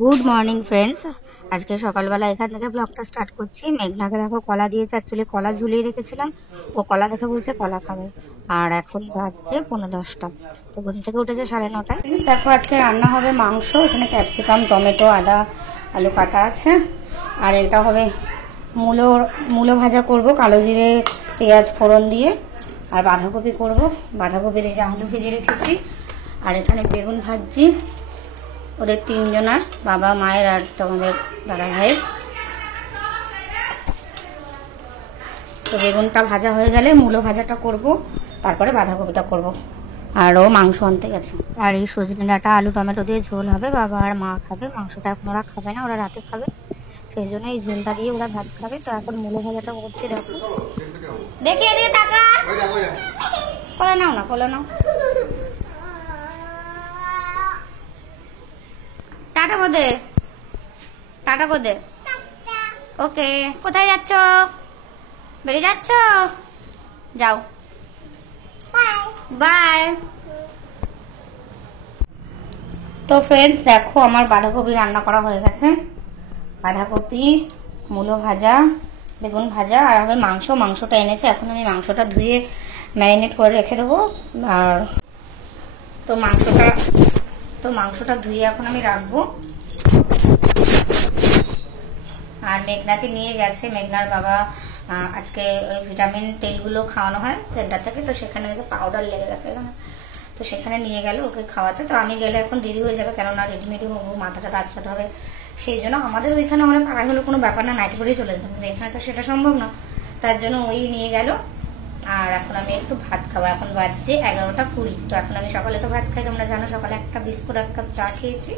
Good morning friends. আজকে সকালবেলা এখান থেকে ব্লগটা স্টার্ট করছি। মেঘনাকে দেখো কলা দিয়েছে, অ্যাকচুয়ালি কলা ঝুলিয়ে রেখেছিলাম, ও কলা দেখে বলছে কলা খাবে। আর এখন বাজছে 10:30, তো ঘুম থেকে উঠেছে 9:30টায়। দেখো আজকে রান্না হবে মাংস, এখানে ক্যাপসিকাম, টমেটো, আদা, আলু কাটা আছে। আর এটা হবে মূলো ভাজা করব কালো জিরে পেঁয়াজ ফোড়ন দিয়ে। আর বাঁধাকপি করব, বাঁধাকপির এই যে আলু ভেজে রেখেছি। আর এখানে বেগুন ভাজছি, ওদের তিনজনার, বাবা মায়ের আর তোমাদের দাদা ভাইয়ের। তো বেগুনটা ভাজা হয়ে গেলে মূলো ভাজাটা করব, তারপরে বাঁধাকপিটা করব। আর ও মাংস আনতে গেছে। আর এই সজনে ডাঁটা আলু টমেটো দিয়ে ঝোল হবে, বাবা আর মা খাবে। মাংসটা এখন ওরা খাবে না, ওরা রাতে খাবে, সেই জন্য এই ঝোলটা দিয়ে ওরা ভাত খাবে। তো এখন মূলো ভাজাটা করছি। দেখো দেখে দিয়ে টাকা কোলে নাও না, কোলে নাও। টাটা বোধে, টাটা বোধে। ওকে, কোথায় যাচ্ছ? বেরিয়ে যাচ্ছ? যাও, বাই। তো ফ্রেন্ডস দেখো আমার বাঁধাকপি রান্না করা হয়ে গেছে। বাঁধাকপি, মূলো ভাজা, বেগুন ভাজা, আর হবে মাংস। মাংসটা এনেছে, এখন আমি মাংসটা ধুয়ে ম্যারিনেট করে রেখে দেবো। আর মাংসটা ধুয়ে এখন আমি রাখবো। আর মেঘনাকে নিয়ে গেছে, মেঘনার বাবা আজকে ওই ভিটামিন তেলগুলো খাওয়ানো হয় সেন্টার থেকে, তো সেখানে পাউডার লেগে গেছে এখানে, তো সেখানে নিয়ে গেল ওকে খাওয়াতে। তো আমি গেলে এখন দেরি হয়ে যাবে, কেননা রেডিমেডি হবো, মাথাটা কাচতে হবে, সেই জন্য আমাদের ওইখানে আমরা পাড়ায় হলে কোনো ব্যাপার না, নাইট করেই চলে যেতাম, এখানে তো সেটা সম্ভব না, তার জন্য ওই নিয়ে গেল। আর এখন আমি একটু ভাত খাবো, এখন বাজছে 11:20। তো এখন আমি সকালে তো ভাত খাই, তোমরা জানো, সকালে একটা বিস্কুট আর কাপ চা খেয়েছি।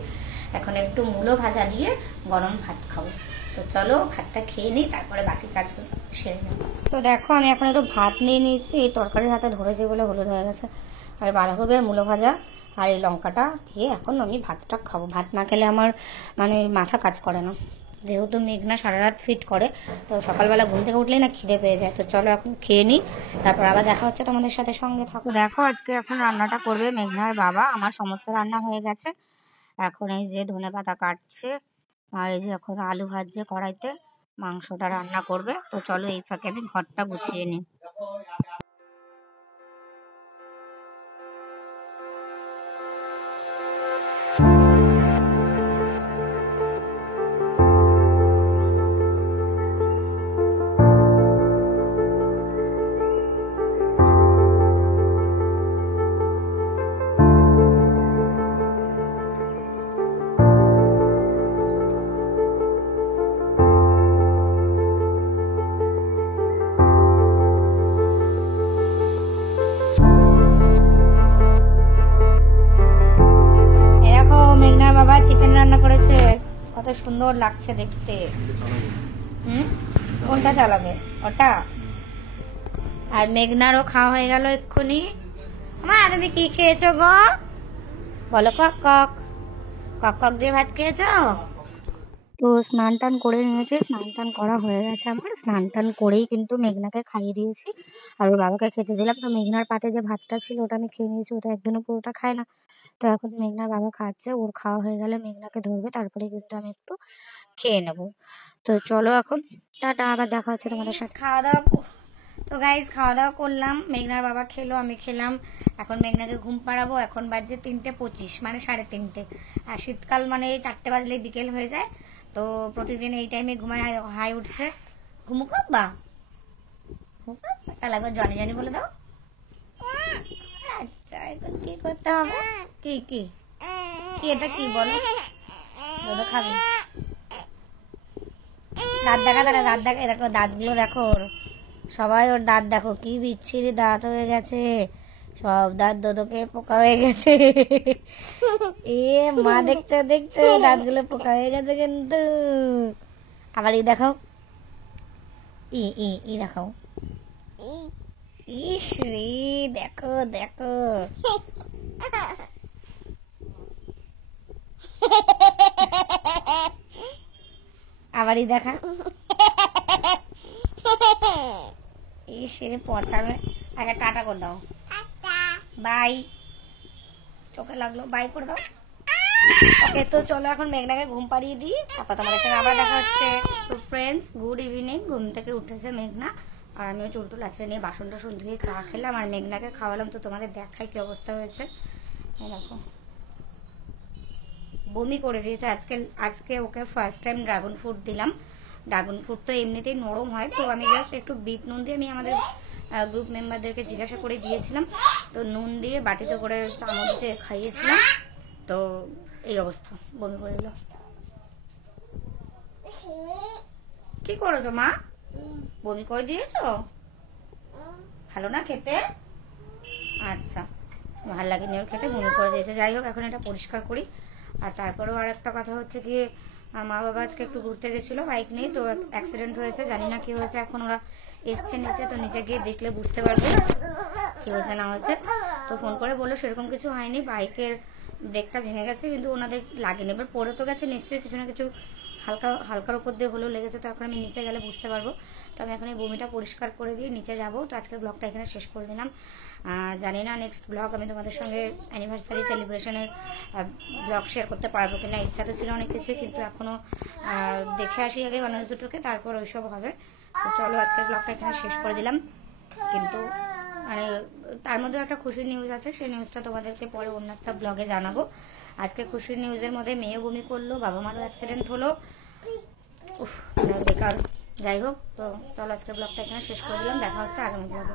এখন একটু মূলো ভাজা দিয়ে গরম ভাত খাবো। তো চলো ভাতটা খেয়ে নিই, তারপরে বাকি কাজগুলো সেরে নেব। তো দেখো আমি এখন একটু ভাত নিয়ে নিয়েছি, এই তরকারির হাতে ধরেছে বলে হলুদ হয়ে গেছে। আর বাঁধাকপি আর মূলো ভাজা আর এই লঙ্কাটা দিয়ে এখন আমি ভাতটা খাবো। ভাত না খেলে আমার মানে মাথা কাজ করে না, যেহেতু মেঘনা সারা রাত ফিট করে, তো সকালবেলা ঘুম থেকে উঠলেই না খিদে পেয়ে যায়। তো চলো এখন খেয়ে নিই, তারপর আবার দেখা হচ্ছে তোমাদের সাথে, সঙ্গে থাকো। দেখো আজকে এখন রান্নাটা করবে মেঘনার বাবা, আমার সমস্ত রান্না হয়ে গেছে। এখন এই যে ধনেপাতা কাটছে, আর এই যে এখন আলু ভাজছে কড়াইতে, মাংসটা রান্না করবে। তো চলো এই ফাঁকে আমি ঘরটা গুছিয়ে নিই। বাবা চিকেন রান্না করেছে, কত সুন্দর লাগছে দেখতে। কোনটা চালাবে? ওটা। আর মেঘনারও খাওয়া হয়ে গেল এক্ষুনি। মা তুমি কি খেয়েছো গো? বলো কক কক, কক কক দিয়ে ভাত খেয়েছো? তো স্নান টান করে নিয়েছি, স্নান টান করা হয়ে গেছে আমার। স্নান টান করেই কিন্তু মেঘনাকে খাইয়ে দিয়েছি, আর ওর বাবাকে খেতে দিলাম। তো মেঘনার পাতে যে ভাতটা ছিল ওটা আমি খেয়ে নিয়েছি, ওটা একদিনও পুরোটা খায় না। তো এখন মেঘনার বাবা খাচ্ছে, ওর খাওয়া হয়ে গেলে মেঘনাকে ধরবে, তারপরে কিন্তু আমি একটু খেয়ে নেবো। তো চলো এখন টাটা, আবার দেখা হচ্ছে তোমাদের সাথে। খাওয়া দাওয়া, তো গাইজ খাওয়া দাওয়া করলাম, মেঘনার বাবা খেলো, আমি খেলাম। এখন মেঘনাকে ঘুম পাড়াবো। এখন বাজছে 3:25, মানে 3:30। আর শীতকাল মানে 4টে বাজলেই বিকেল হয়ে যায়। তো প্রতিদিন এই টাইমে ঘুমায়, হাই উঠছে। ঘুমুক বা লাগবে, জানি জানি বলে দাও। আচ্ছা এখন কি করতে হবে? কি কি কি এটা কি বলো? খাবি? দাঁত দেখা, তারা দাঁত দেখা, দেখো দাঁতগুলো দেখো ওর, সবাই ওর দাঁত দেখো কি বিচ্ছিরি দাঁত হয়ে গেছে, সব দাঁত দোদকে পোকা হয়ে গেছে। এ মা দেখছো দেখছো, দাঁতগুলো পোকা হয়ে গেছে কিন্তু। আবার ই দেখাও, ই ই ই দেখাও। ইস রে, দেখো দেখো। আবারই দেখা। ইস রে পচাবে। আগে টাটা করে দাও, বাই। চোখে লাগলো, বাই করে দাও। ওকে, তো চলো এখন মেঘনাকে ঘুম পাড়িয়ে দিই, তারপর তোমাদের সঙ্গে আবার দেখা হচ্ছে। তো ফ্রেন্ডস, গুড ইভিনিং। ঘুম থেকে উঠেছে মেঘনা, আর আমিও চুল টুল আছড়ে নিয়ে বাসন টাসন ধুয়ে চা খেলাম আর মেঘনাকে খাওয়ালাম। তো তোমাদের দেখাই কি অবস্থা হয়েছে। দেখো বমি করে দিয়েছে। আজকে okay first time dragon fruit দিলাম। ড্রাগন ফ্রুট তো এমনিতেই নরম হয়, তো আমি জাস্ট একটু বিট নুন দিয়ে, আমি আমাদের গ্রুপ মেম্বারদেরকে জিজ্ঞাসা করে দিয়েছিলাম, তো নুন দিয়ে বাটিতে করে চামচ দিয়ে খাইয়েছিলাম। তো এই অবস্থা, বমি করে দিল। কি করেছো মা? বমি করে দিয়েছো? ভালো না খেতে? আচ্ছা, ভাল লাগেনি ওর খেতে, বমি করে দিয়েছে। যাই হোক, এখন এটা পরিষ্কার করি। আর তারপরেও আর একটা কথা হচ্ছে কি, মা বাবা আজকে একটু ঘুরতে গেছিলো বাইক নিয়ে, তো অ্যাক্সিডেন্ট হয়েছে, জানি না কি হয়েছে। এখন ওরা এসছে নিচে, তো নিচে গিয়ে দেখলে বুঝতে পারবে কি হয়েছে না হয়েছে। তো ফোন করে বললো সেরকম কিছু হয়নি, বাইকের ব্রেকটা ভেঙে গেছে, কিন্তু ওনাদের লাগেনি। এবার পড়ে তো গেছে, নিশ্চয়ই কিছু না কিছু হালকার উপর দিয়ে হলেও লেগেছে। তো এখন আমি নিচে গেলে বুঝতে পারবো। তো আমি এখন এই বমিটা পরিষ্কার করে দিয়ে নিচে যাব। তো আজকের ব্লগটা এখানে শেষ করে দিলাম। জানি না নেক্সট ব্লগ আমি তোমাদের সঙ্গে অ্যানিভার্সারি সেলিব্রেশনের ব্লগ শেয়ার করতে পারবো কিনা। ইচ্ছা তো ছিল অনেক কিছুই, কিন্তু এখনও দেখে আসি আগে মানুষ দুটোকে, তারপর ওইসব হবে। তো চলো আজকের ব্লগটা এখানে শেষ করে দিলাম। কিন্তু মানে তার মধ্যে একটা খুশির নিউজ আছে, সেই নিউজটা তোমাদেরকে পরে অন্য একটা ব্লগে জানাবো। আজকে খুশির নিউজের মধ্যে মেয়ে বমি করলো, বাবা মারও অ্যাক্সিডেন্ট হলো, বেকার। যাই হোক, তো চলো আজকের ব্লগটা এখানে শেষ করে দিলাম। দেখা হচ্ছে আগামী ব্লগে।